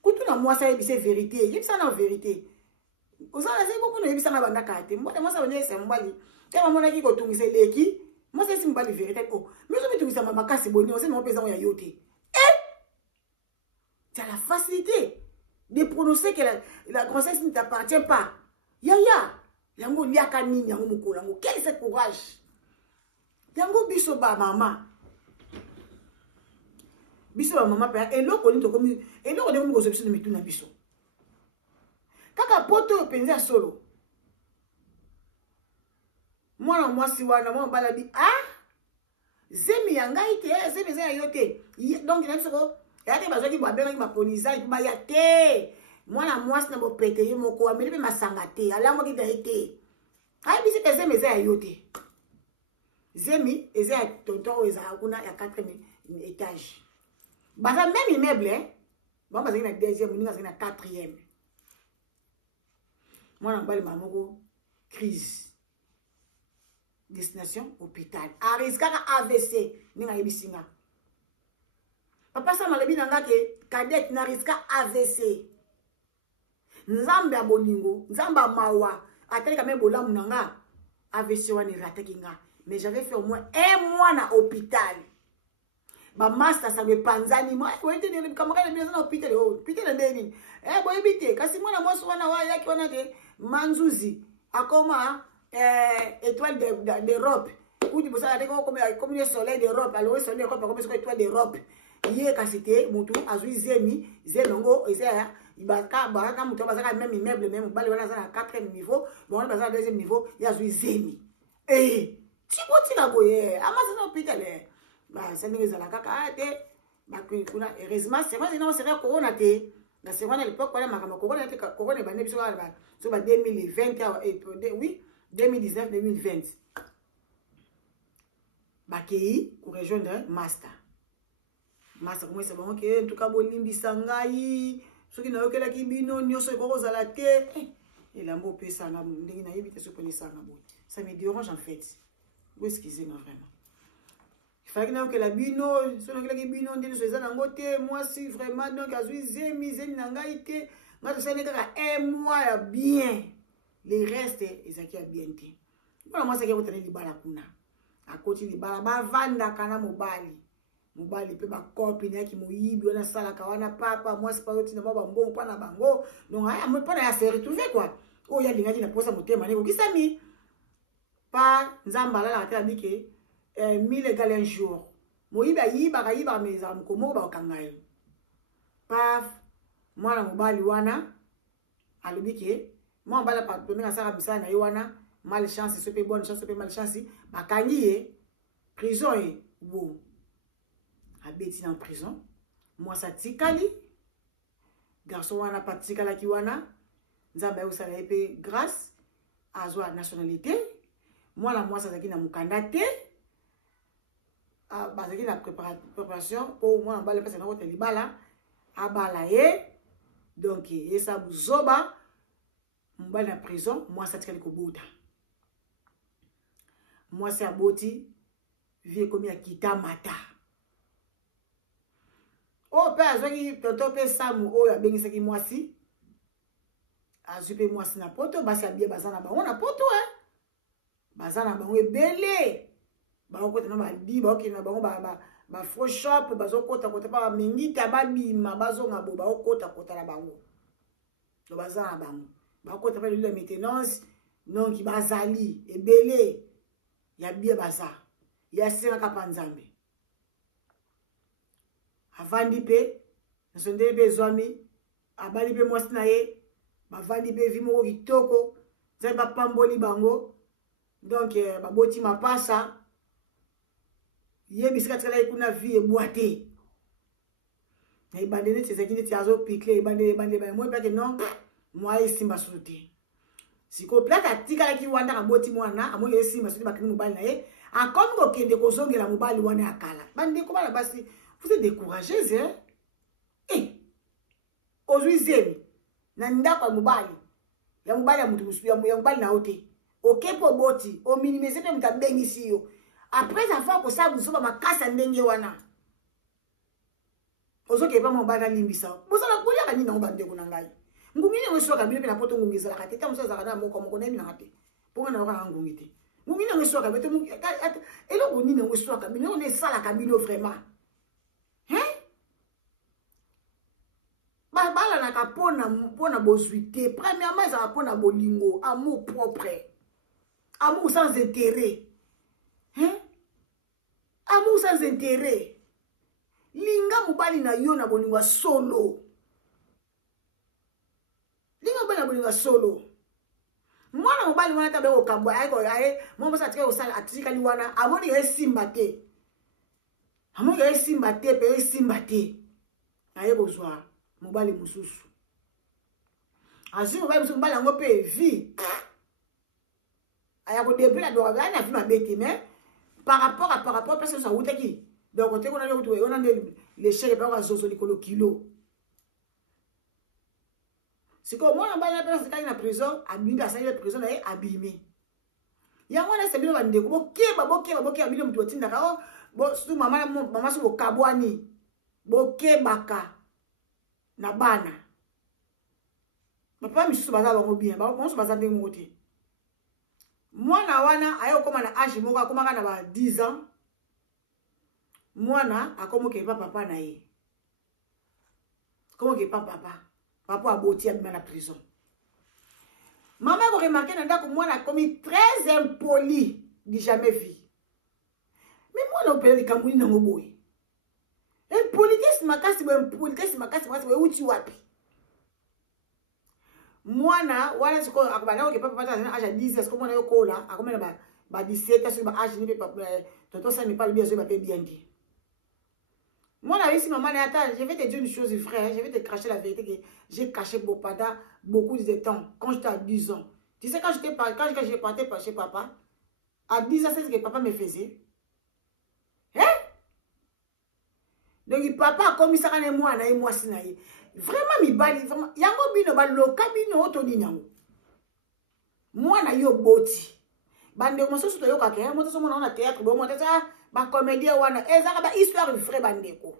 kutu na moi ça c'est vérité. Il ça na vérité. Ozana Zembi ko no yebisa na banda kate. Mbona moi ça bandi ese mbali. Kama mona ki ko tungise leki. Moi c'est mbali vérité ko. Mais so bitungisa makasi boni ose mo pesa ya yote. Tu as la facilité de prononcer que la grossesse ne t'appartient pas. Yaya, yango liaka nini yango mokolo yango quel est ce courage yango biso ba mama pe eloko ni to komi eloko de ko biso de mituna biso kaka poto penza solo mwana mwasi wana mwana balabi zemi yangai te zemi za yote donc na biso ko yate bazaki babengaki bapolisa ba ya te mwana mwasi na bopete ye moko ameli pe masanga te alango ki te ai bisi ke zemi za yote zemi eza ya tonton eza kuna ya 4e étage baza même immeuble bon bazaki na 2e ninga zaki na 4e mwana bali mamoko crise destination hôpital ariskaka AVC ninga yebisinga papa sa malobi nanga ke cadet na riska AVC nzambe ya bolingo nzambe mawa atali kame bolamu nanga AVC wani rataki nga mais j'avais fait au moins 1 mois na hôpital ba master sa me panzani moi ko ete ne kamaka le na hôpital hôpital ndeni boy bité kasi mwana moso wana wa yaki wana de manzuzi akoma étoile d'Europe ou du bossa comme le soleil d'Europe alors le soleil d'Europe comme étoile d'Europe yé kasité mutu azui zemi zelongo eza ibaka baraka mutu bazaka même immeuble même bali wana za na 4e niveau bon bazaka 2e niveau ya azui zemi tiboti na boye amaza na hôpital ba sendinga za la kaka te ba kuna heureusement c'est vrai non c'est vrai corona te na c'est vrai à l'époque quand makama corona te corona ba nebiso ba so ba 2020 oui 2019-2020 bakei pour rejoindre master comment c'est bon que en tout cas bolimbisa ngai soki na yokela ki bino nyoso ko kozala te elambo pesa nga ndenge na yebite so poni sanga boy ça me dérange en fait vous excusez-moi vraiment il fallait que na yokela bino so na yokela ki bino ndeni so ezana ngote moi si vraiment donc azui zemi na ngai te nga to sene kaka 1 mois ya bien. Les restes, ils ont bien été. Moi, c'est que vous tenez les balles à kuna. À côté des balles, bah, vanda kana mobali. Mobali, peut ma copine qui m'a eu, on a ça la kawana papa, moi, c'est pas autre, n'a pas bon, pas na bango. Donc, moi, pas na se retrouver quoi. Oh, il y a des gens qui n'ont pas ça, mon thème, qui s'est mis. Pas, Zambala, la tête a dit que 1000 égale un jour. Moi, il y a mes amis, comment va au kangaï. Paf, moi, la mobali, wana, a dit que moi bala pa premier na sara bisa na yowana malchance ce peut bonne chance ce peut malchance bakangi prison bo abeti en prison moi ça tikali garçon wana patikala ki wana nzamba usala epé grâce azwa nationalité moi la moi ça zaki na mukanda te bazaki na préparation pour moi bala pesa na kote libala abala donc esa buzoba mbali na prison moi ça tikali ko bota moi c'est aboti vie comme ya kita mata oh pe azwaki toto pe samu o ya bengisaki mwasi azupe mwasi na poto basi abie bazana bango na poto bazana bango ebele bango kota na badi bango kina bango ba faux shop bazokota kota pa mingi ta babima bazonga bo bakota kota na bango to bazana bango bakota pa le maintenance non ki bazali ebele ya bie baza ya senga kapanzambe avandi pe nsondele pe zwami abali pe mwasi na ye bavandi pe vimoko kitoko nzambe bapamboli bango donc baboti mapasa yebisika tikala kuna vie ebwate na ibande neti ezaki neti azopikle ibande moi peke non moi esimba solo te siko plate atikalaki wanda kaboti mwana amoyo esimba solo bakini mobali na ye akomi kokende kozongela mobali wana akala bandeko bana basi vous êtes découragés ozwi zemi na ndako ya mobali ya mutu musu ya mobali na ote okepo boti o minimize pe muta bengisi yo après avoir ko sa buzoba makasa ndenge wana ozoke pa mobali na limbisa bozala kulia kanini na bandeko na ngai ngungine wesoka bile na poto ngungizala kateta musoza kana moko na mina ngate ponga na wakana ngungite ngungine wesoka bete mu elo ngungine wesoka bile on est sala kabilo vraiment bala na ezalaka mpona bozwi te. Premièrement ezalaka mpona bolingo, amour propre, amour sans intérêt, hein? Amour sans intérêt. Linga mobali na yo na bolingo solo, linga mobali na bolingo solo. Mwana mobali wana tabe okambwa aye mwa sa tika osala atikali wana amoni esimba te. Amoni esimba te pe esimba te. Aye kozwa mobali mususu. Azi mobali mususu mobali yango pe vie. Aya ko début la doit ana vie mabete mais par rapport parce que ça wuta ki. Donc côté qu'on a yo on a les chèques par zozo likolo kilo. C'est comme moi, on a personne en prison, abîmé, à la prison, abîmé. Il y a un seul bande de boké, abîmé, mutoti, d'accord? Bon, surtout maman, sur le kabouani, boké, baka, nabana. Papa, je suis pas là, bien, je suis pas là, bien, moi, na wana, ayo, comme na âge, moi, comme na 10 ans, moi, na, a comme que papa, na ye. Comment que papa? Papa a boti à la prison. Maman a remarqué que moi a commis très impoli, dit jamais vu. Mais moi, on peut dire que je suis impoli, qu'est-ce que où tu wapi? Moi, na, voilà ce qu'on a dit, papa a 10 ans, comme on a eu cola, a combien de 17 ans, sur ma âge, tonton ça n'est pas le bien, je m'appelle bien dit. Moi, là, ici, maman, attends, je vais te dire une chose, frère, je vais te cracher la vérité que j'ai caché pendant beaucoup de temps, quand j'étais à 10 ans. Tu sais, quand j'ai parti chez papa, à 10 ans, c'est ce que papa me faisait. Hein? Donc, papa a commis ça quand moi, et moi, sinaï. Vraiment, mi bali, vraiment, yango bino, balo, kabino, otoni nyango. Moi, na yo boti. Bande, mon soso, yo kake, moi, soso, on a théâtre, bon, moi, ça, ba comédien wana ezaka ba histoire vrai bandeko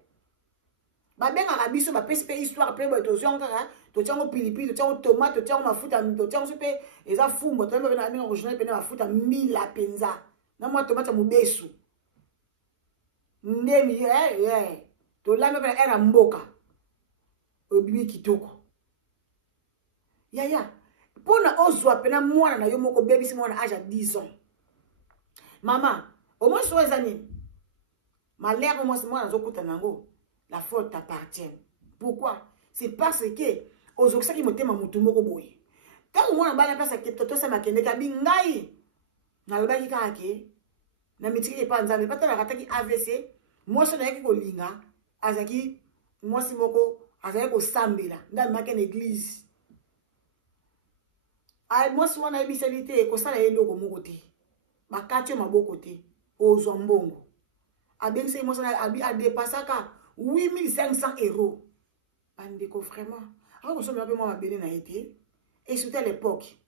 ba benga ka biso ba pesi pe histoire pe to zonga to tsango pilipili to tsango tomate to tsango mafuta to tsango sope eza fumbo to mbena benga original pe na mafuta mila penza na mwa tomate mubesu ndemi to la mebe era mboka obibi kitoko ya pona ozwa pena mwana na yo moko baby si mwana âge à 10 ans maman. Au moins, sur les années, ma mère, moi, la faute t'appartient. Pourquoi? C'est parce que, aux autres qui me t'aiment, mon tout moko boy. Quand moi, on va la place à Ketoto, ça m'a kenné, kabingaï. Na le baki kake, na mitiki pas nzambe, pas la rataki AVC. Moi, je n'ai que linga, azaki, moi, si moko, azaki ko sambela, dans ma ken église. Moi, si on a une spécialité, ko sala yendo ko moko te. Ma katio ma boko te. Aux Zombongo. A bien c'est moi a dépassé 8500 €. Bandeko vraiment. Alors que ça moi ma béné na été et surtout à l'époque.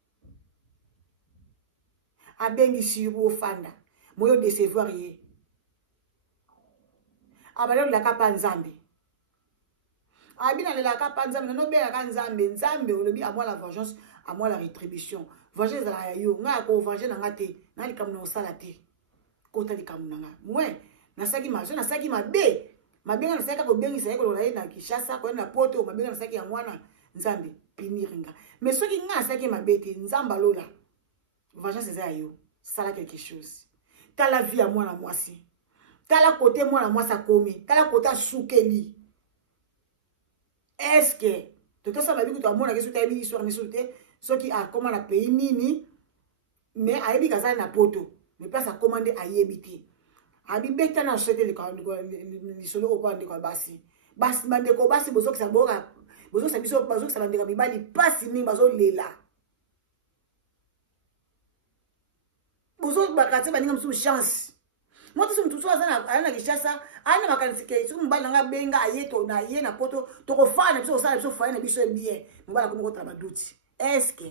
A bien ici au fanda. Moi décevoir yé. A balé la kapa nzambe. A bien la kapa nzambe no be la nzambe nzambe o lobi à moi la vengeance, à moi la rétribution. Vengeance la yo nga ko venger na ngate na likam na salate. Kota di kamunanga mwe nasaki mazo nasaki mabe mabenga nasaki ko bengi sa ko lola na Kishasa ko na poto mabenga nasaki ya mwana nzambe piniringa mais soki nga nasaki mabete nzamba lola vengeance za yo sala quelque chose tala vie ya mwana mwasi tala côté mwana mwasi akomi tala côté sukeli est-ce que toto ça va bien que tu amona que sur ta vie histoire ni soute soki a comment na pays nini mais ayebi kazali na poto. Mais pas à commander à yébiter. Abi beta na chete le solo au point de quoi basi. Basi bande ko basi bozo que ça bora. Bozo ça biso bozo que ça bande ka bibali pasi mi bazo lela. Bozo bakati bani ngam sou chance. Moi tout tout ça na Kishasa, ana makanisike su mbala nga benga ayeto na ye na poto to ko fa na biso sala biso fa na biso bien. Mbala ko ko trabaduti. Est-ce que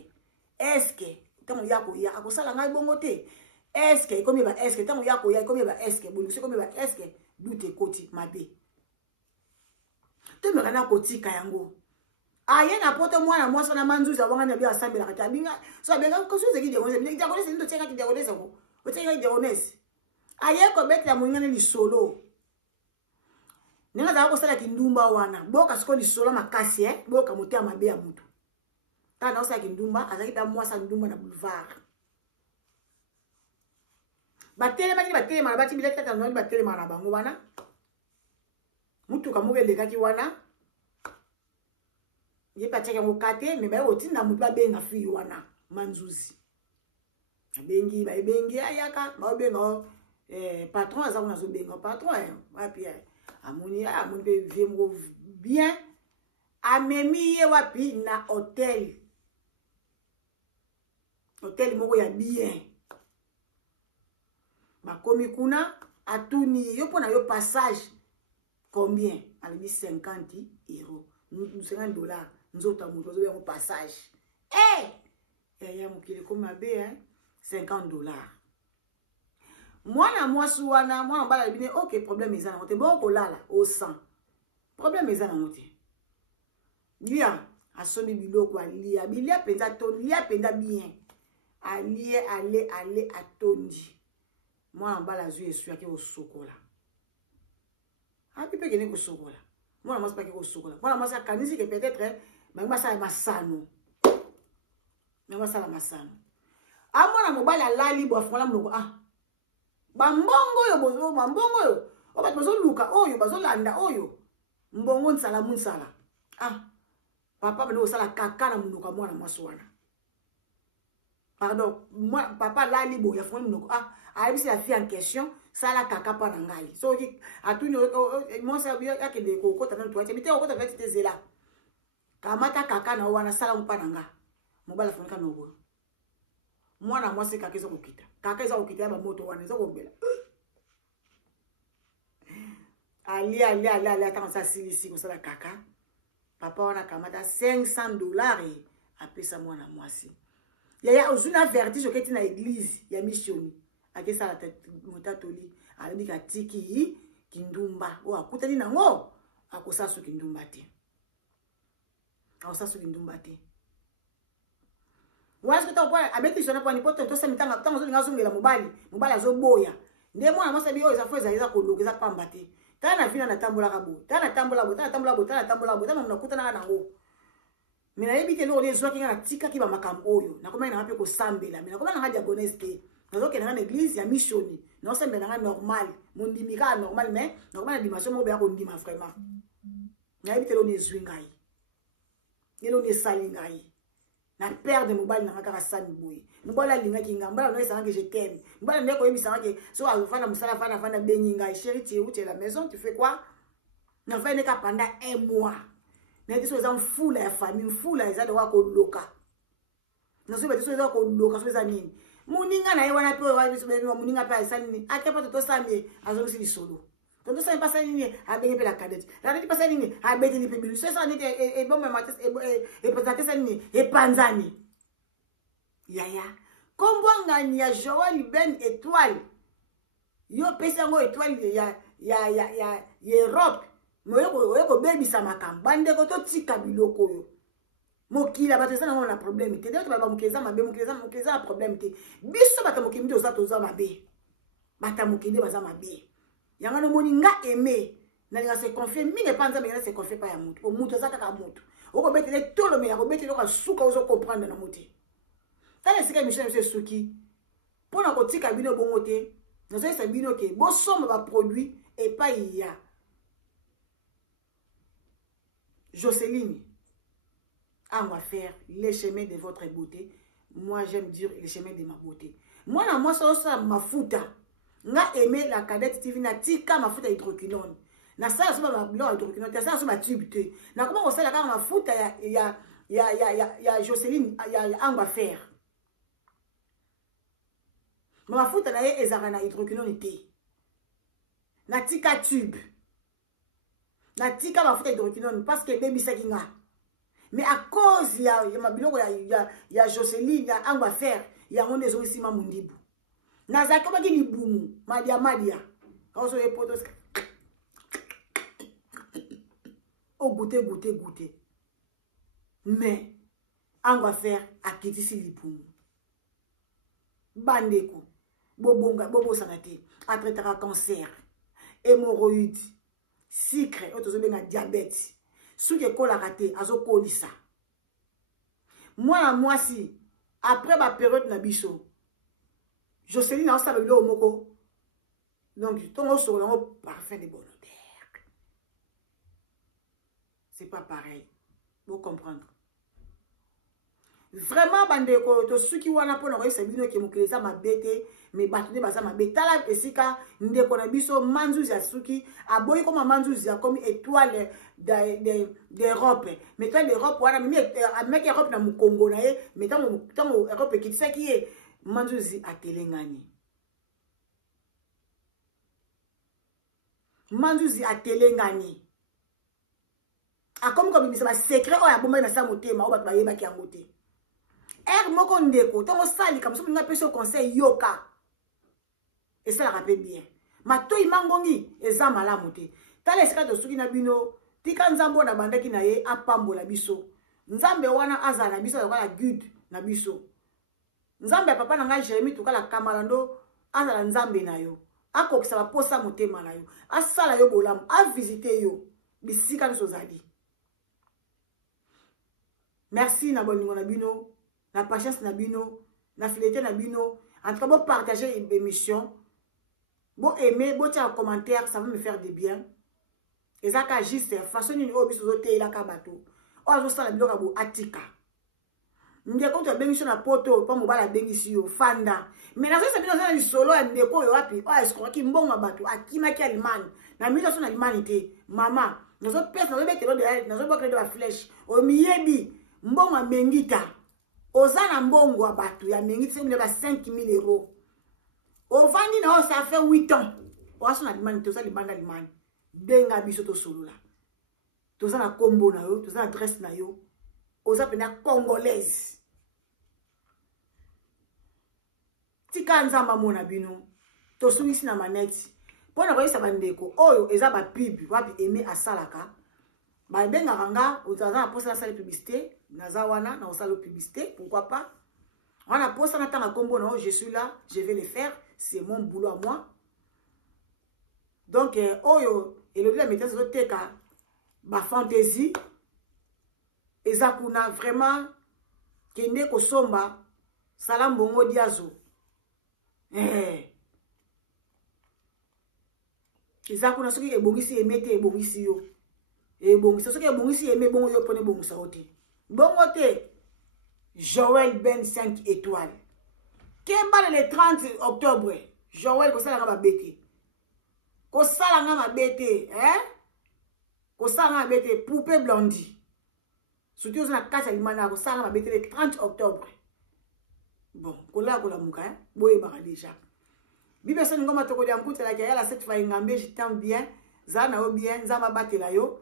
comme yako ya akosala nga bongo te. Est-ce que comme ba est-ce que tant ya ko ya comme ba est-ce que bolu c'est comme ba est-ce que doute koti mabe to me kana koti kayango aye na poto mwana mwasa na manzuza wanga na bia sambela kata binga so benga ko so zeki de konse binga konse ndo cheka ki de konse ko o cheka de konse aye ko beti ya mwingane li solo Nenga za ko sala kindumba wana. Boka siko li sola makasi boka mote mabe ya mutu. Ta na osala kindumba azaki ta mwasa ndumba na boulevard. Batele ma bati bileta ta no batele ma na bango wana. Mutu ka mobe lekaki wana. Ye pataka mo kate me ba otinda mutu ba benga fi wana manzuzi. Bengi ba bengi ayaka ba benga patron aza kuna zo benga patron wapi amoni pe vemo bien amemi ye wapi na hotel moko ya bien bakomi kuna atuni yo pona yo passage combien ali 50 euros $50 nzota mutu zo ya passage ya mukile koma be $50. Mwana mwasi wana mwana bala bine OK problème ezana mote bon kolala au sang problème ezana mote lia asoni biloko alia bilia penza to lia penda bien ale atondi mwana bala zu yesu yake osokola api pe kene kosokola mwana mwasi pa ke kosokola mwana mwasi akanisi ke peut-être mangba sa masano mwana mobala lali bo afola mnoko bambongo yo bozo mambongo yo oba bozo luka oyo bazo landa oyo mbongo nsala papa bano sala kaka na munoko mwana mwaswana pardon moi papa lali bo ya foni munoko ayebisi la fille en question sala kaka pa na ngai so ki atuni mo sa biyo yake de kokota na tuache bite kokota vete tezela kamata kaka na wana sala mpa na nga mobala foni ka nobo mwana mwasi kaka ezo kokita kaka eza kokita ba moto wana ezo kobela ali atanga sa silisi ko sala kaka papa wana kamata $500 apesa mwana mwasi ya ozuna vertige oketi na église ya missioni akesa la motatoli alibika tiki kindumba o akutani nango akosasu kindumba te Wazi kuta kwa abeti shona kwa nipoto to sema tanga zo ngazungela mobali azo boya nde mwana mwasa biyo za fweza iza kolokeza pamba te tana vina na tambola kabo tana tambola bo tama mnakuta na nango mina yebite lo lezo kinga na tika kiba makambo oyo nakoma ina hape ko sambela mina koma na haja boneste nazo kena na église ya missioni no sembela nga normal mondimika normal mais nakoma na dimension mo be ya ko ndima vraiment na yebite lo lezo ngai elo ne sali ngai na père de mobile na kaka sani boye mobala linga kinga mbala no esanga que je t'aime mbala ndeko yebisanga que so afana musala fana beninga chérie tu es la maison tu fais quoi na fa ne ka pendant 1 mois na diso za mfula ya famille mfula eza de wako loka na so betiso eza ko loka so eza nini muninga na ye wana pe wa biso be muninga pa esa nini akepa to sambe azo si solo Quand ça passe ligne à bien la cadette. La dit passe ligne à bien ni pébilu. C'est ça n'était et bon matin et présenter ça ni et panzani. Yaya. Kombwanga ni ya Joël Ben étoile. Yo pesa ngo étoile ya Europe. Moyo baby sa makamba. Bande ko to tika biloko yo. Mokila batesa na na problème. Te dete ba mokeza mabe mokeza problème te. Biso bata mokimbi oza toza mabe. Bata mokinde baza mabe. Yanga no moni nga aimé na nga se confier mingi panza mingi se confier pa ya mutu o mutu azaka ka mutu oko betele tolo me ya ko betele ko suka ozo comprendre na mutu tala sika Michel Suki pona ko tika bino bongo te nazo esa bino ke bo somme ba produit et pas il y a Jocelyne on va faire les chemins de votre beauté. Moi j'aime dire les chemins de ma beauté. Moi na moi ça mafuta nga aimé la cadette TV na tika mafuta hydroquinone na ça so ba blanc hydroquinone ça so ba tube te na comment on sait la ka mafuta ya Jocelyne ya anga faire mafuta na ye ezaka na hydroquinone te na tika tube na tika mafuta hydroquinone parce que baby sakinga mais à cause ya mabiloko ya Jocelyne ya anga faire ya ngone zo sima mundibu Nazaka baki ni bumu madia kaoso e poto o goûter mais on va faire akitisi libumu bandeko bobonga bobo sanate atretaka cancer hémorroïde sucre oyo tozobenga diabete soki ekolaka te azokolisa mwana mwasi après bapériode na biso Jocelyne aosala biloko moko donc ntongo osokola yango parfum de bon odeur c'est pas pareil vous comprendre vraiment bandeko tosuki wana mpona koyesa bino ke mokili eza mabe te me bato nde baza mabe tala esika ndeko na biso manzuzi asuki aboyi koma manzuzi akomi étoile d'Europe mais étoile d'Europe wana ameki Europe na mokongo na ye mais ntango Europe ekitisaki ye manzuzi atelengani manzuzi atelengani akomi kobimisa basekret oyo abombaki na sa motema oyo bato bayebaki yango te ere moko ndeko ntango osalika mosusu moninga apesi yo conseil yoka esalaka mpe bien matoi mangongi eza malamu te tala esika tosuki na bino tika nzambe oyo na bandaki na ye apambola biso nzambe wana azala na biso azokola gude na biso nzambe ya papa na ngai Jérémie tukala kamalando azala nzambe na yo akokisa baposa motema na yo asala yo bolamu avisite yo bisika nyonso ozali merci na bolingo na bino na patience na bino na fidélité na bino en tout cas bon partager une émission bon aimer bon tiens en commentaire ça va me faire du bien et ça ka juste façon une obiso zote la ka bato o zo sala biloko bo atika ndeko to bengi na poto pa mobala bengi si yo fanda mais na ça bino za solo ya ndeko yo wapi o escroki mbongo bato akima ki alimani na mito so na l'humanité mama nazo pesa nazo betelo de nazo bokre de la flèche o miyebi mbongo mengita Ozana mbongo abatu ya mengi tse mile ba 5000 euros. Ovandi na ça fait 8 ans. Oaso na limani toza libanda limani. Benga biso to solola. Toza na kombo na yo, toza na adresse na yo. Oza pena congolaise. Tika nzamba mona bino. To suisi na maneti. Pona koyisa bandeko oyo eza ba pub wapi aimer asalaka. Ba benga kanga oza na posa na sala publicité. Nazawana, na osalo publicité, pourquoi pas? On a posé un temps à combo, non, je suis là, je vais le faire, c'est mon boulot à moi. Donc, oyo, et le la maîtresse de teka, ma fantaisie, et ça qu'on a vraiment, kende ko somba, salam bongo diazo. Et ça qu'on a ce qui est bon ici, et mettez bon ici, yo. Et bon, c'est ce qui est bon ici, et mais bon, yo, prenez bon ça, ok. Bon côté, Joël Ben 5 étoiles. Kemba le 30 octobre, Joël kosala nga bête. Kosala nga bête, hein? Kosala nga bête poupée blondie. Surtout na kasa limana kosala nga bête le 30 octobre. Bon, kola muka, hein? Boye baka déjà. Bibe so ngoma toko dia mputa la yala cette fois ngambe je t'aime bien, zana o bien, nzama batela yo.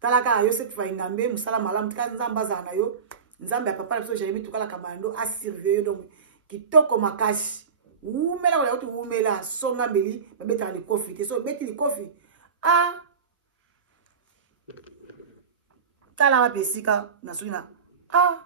Talaka yo cette fois ngambe musala malamu tika nzamba zana yo nzambe ya papa na biso Jérémie tukala kamando a surveiller donc kitoko makasi umela ko la umela songa beli babeta le kofi te so beti le kofi ah tala wa besika na suina ah